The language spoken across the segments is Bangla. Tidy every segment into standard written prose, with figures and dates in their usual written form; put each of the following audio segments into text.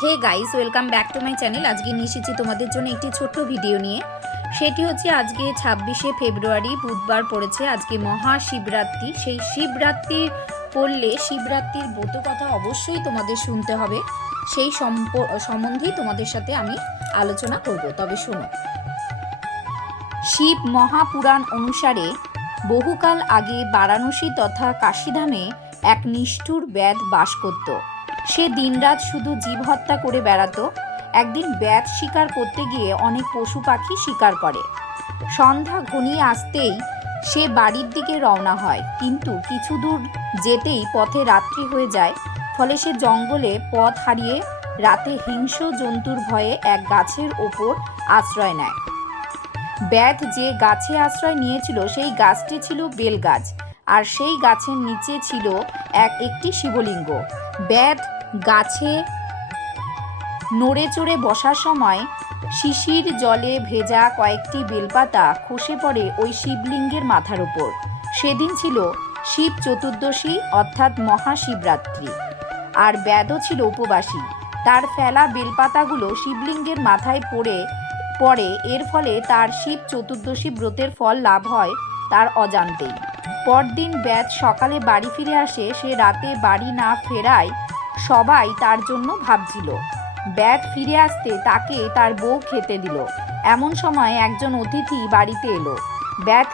Hey guys, welcome back to my channel. আজকে নিয়ে এসেছি তোমাদের জন্য একটি ছোট্ট ভিডিও নিয়ে। সেটি হচ্ছে আজকে 26শে ফেব্রুয়ারি বুধবার পড়েছে। আজকে মহাশিবরাত্রি। সেই শিবরাত্রি পড়লে শিবরাত্রির ব্রত কথা অবশ্যই তোমাদের শুনতে হবে। সেই সম্বন্ধেই তোমাদের সাথে আমি আলোচনা করব। তবে শোনো, শিব মহাপুরাণ অনুসারে বহুকাল আগে বারাণসী তথা কাশীধামে এক নিষ্ঠুর ব্যাধ বাস করত। সে দিনরাত শুধু জীব হত্যা করে বেড়াতো। একদিন ব্যাধ শিকার করতে গিয়ে অনেক পশু পাখি শিকার করে। সন্ধ্যা ঘনিয়ে আসতেই সে বাড়ির দিকে রওনা হয়, কিন্তু কিছু দূর যেতেই পথে রাত্রি হয়ে যায়। ফলে সে জঙ্গলে পথ হারিয়ে রাতে হিংস্র জন্তুর ভয়ে এক গাছের ওপর আশ্রয় নেয়। ব্যাধ যে গাছে আশ্রয় নিয়েছিল সেই গাছটি ছিল বেলগাছ, আর সেই গাছের নিচে ছিল একটি শিবলিঙ্গ। ব্যাধ গাছে নড়ে চড়ে বসার সময় শিশির জলে ভেজা কয়েকটি বেলপাতা খসে পড়ে ওই শিবলিঙ্গের মাথার উপর। সেদিন ছিল শিব চতুর্দশী, অর্থাৎ মহাশিবরাত্রি, আর ব্যাধও ছিল উপবাসী। তার ফেলা বেলপাতাগুলো শিবলিঙ্গের মাথায় পড়ে। এর ফলে তার শিব চতুর্দশী ব্রতের ফল লাভ হয় তার অজান্তেই। পরদিন ব্যাধ সকালে বাড়ি ফিরে আসে। সে রাতে বাড়ি না ফেরায় সবাই তার জন্য ভাবছিল। ব্যাধ ফিরে আসতে তাকে তার বউ খেতে দিল। এমন সময় একজন অতিথি বাড়িতে এলো। ব্যাধ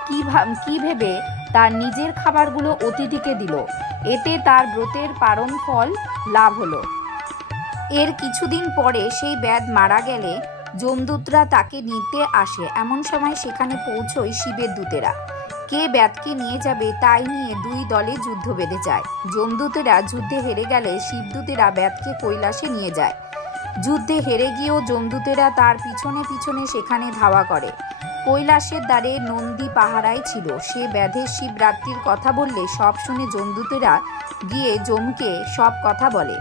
কি ভেবে তার নিজের খাবারগুলো অতিথিকে দিল। এতে তার ব্রতের পারণ ফল লাভ হলো। এর কিছুদিন পরে সেই ব্যাধ মারা গেলে যমদূতরা তাকে নিতে আসে। এমন সময় সেখানে পৌঁছয় শিবের দূতেরা। কে ব্যাধকে নিয়ে যাবে তাই নিয়ে দুই দলে যুদ্ধ বেঁধে যায়। যমদূতেরা যুদ্ধে হেরে গেলে শিবদূতেরা ব্যাধকে কৈলাসে নিয়ে যায়। যুদ্ধে হেরে গিয়েও যমদূতেরা তার পিছনে পিছনে সেখানে ধাওয়া করে। কৈলাসের দ্বারে নন্দী পাহারায় ছিল। সে ব্যাধের শিবরাত্রির কথা বললে সব শুনে যমদূতেরা গিয়ে যমকে সব কথা বলে।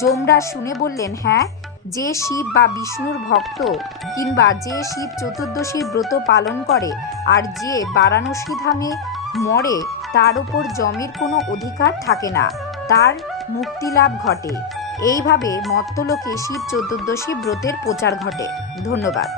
যমরা শুনে বললেন, হ্যাঁ, যে শিব বা বিষ্ণুর ভক্ত কিংবা যে শিব চতুর্দশীর ব্রত পালন করে আর যে বারাণসী ধামে মরে, তার উপর যমের কোনো অধিকার থাকে না, তার মুক্তিলাভ ঘটে। এইভাবে মর্ত্যলোকে শিব চতুর্দশী ব্রতের প্রচার ঘটে। ধন্যবাদ।